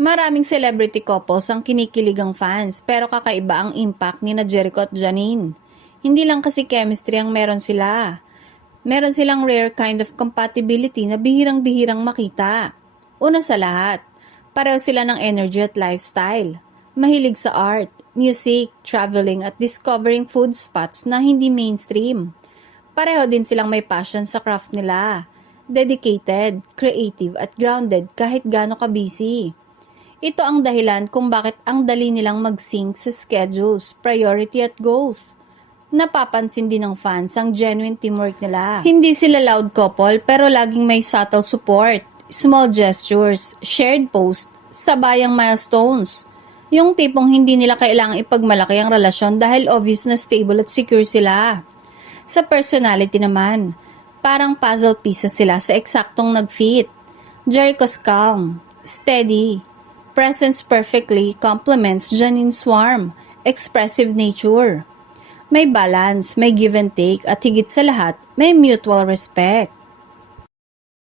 Maraming celebrity couples ang kinikilig ang fans pero kakaiba ang impact ni na Jericho at Janine. Hindi lang kasi chemistry ang meron sila. Meron silang rare kind of compatibility na bihirang-bihirang makita. Una sa lahat, pareho sila ng energy at lifestyle. Mahilig sa art, music, traveling at discovering food spots na hindi mainstream. Pareho din silang may passion sa craft nila. Dedicated, creative at grounded kahit gaano ka-busy. Ito ang dahilan kung bakit ang dali nilang mag-sync sa schedules, priority at goals. Napapansin din ng fans ang genuine teamwork nila. Hindi sila loud couple pero laging may subtle support, small gestures, shared post, sabayang milestones. Yung tipong hindi nila kailangang ipagmalaki ang relasyon dahil obvious na stable at secure sila. Sa personality naman, parang puzzle pieces sila sa eksaktong nag-fit. Jericho's calm, steady, presence perfectly complements Janine's warm, expressive nature. May balance, may give and take at higit sa lahat, may mutual respect.